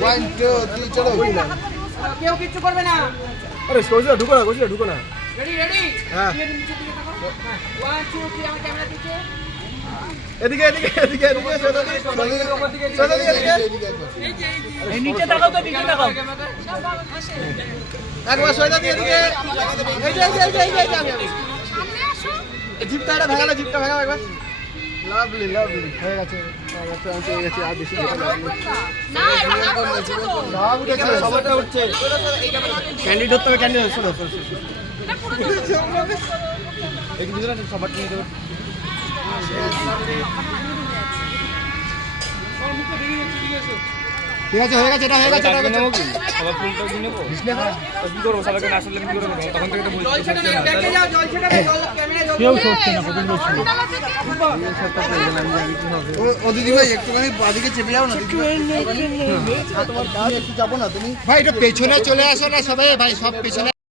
1 2 3 চলো কেউ কিচ্ছু করবে না। আরে সোজা ঢুকো না রেডি রেডি হ্যাঁ। নিচের দিকে তাকাও। 1 2 3 আমার ক্যামেরা দিকে। এদিকে সোজা দিকে এই নিচে তাকাও তো নিচে তাকাও। একবার সোজা দিয়ে এদিকে এই যে সামনে আসো। জিপটা ভাঙালো একবার লাভলি হয়ে গেছে পেয়ে গেছে আর বেশি না এটা হাত পড়ছে তো। সব উঠেছে সবারটা উঠছে ক্যান্ডি ধরতে হবে ক্যান্ডি শোনো এটা পুরো এই ভিতরে সবার নিয়ে দেবো ঠিক আছে হয়ে গেছে এটা হয়ে গেছে সবাই ফুলটা দিয়ে নেবো কি করবো সবাইকে না আসলে কি করবো তখন থেকে তো জল বলছি ছেড়ে দাও, দেখে যাও জল ছেড়ে দাও, জল ক্যামেরায় জল কেউ পড়বে। সরছে না কত বলছি ও দিদি ভাই একটুখানি বাদিকে চেপে যাও না দিদি ভাই। তোমার কাজ একটু যাবো না তুমি ভাই এটা পেছনে চলে আসো না সবাই ভাই সব পেছনে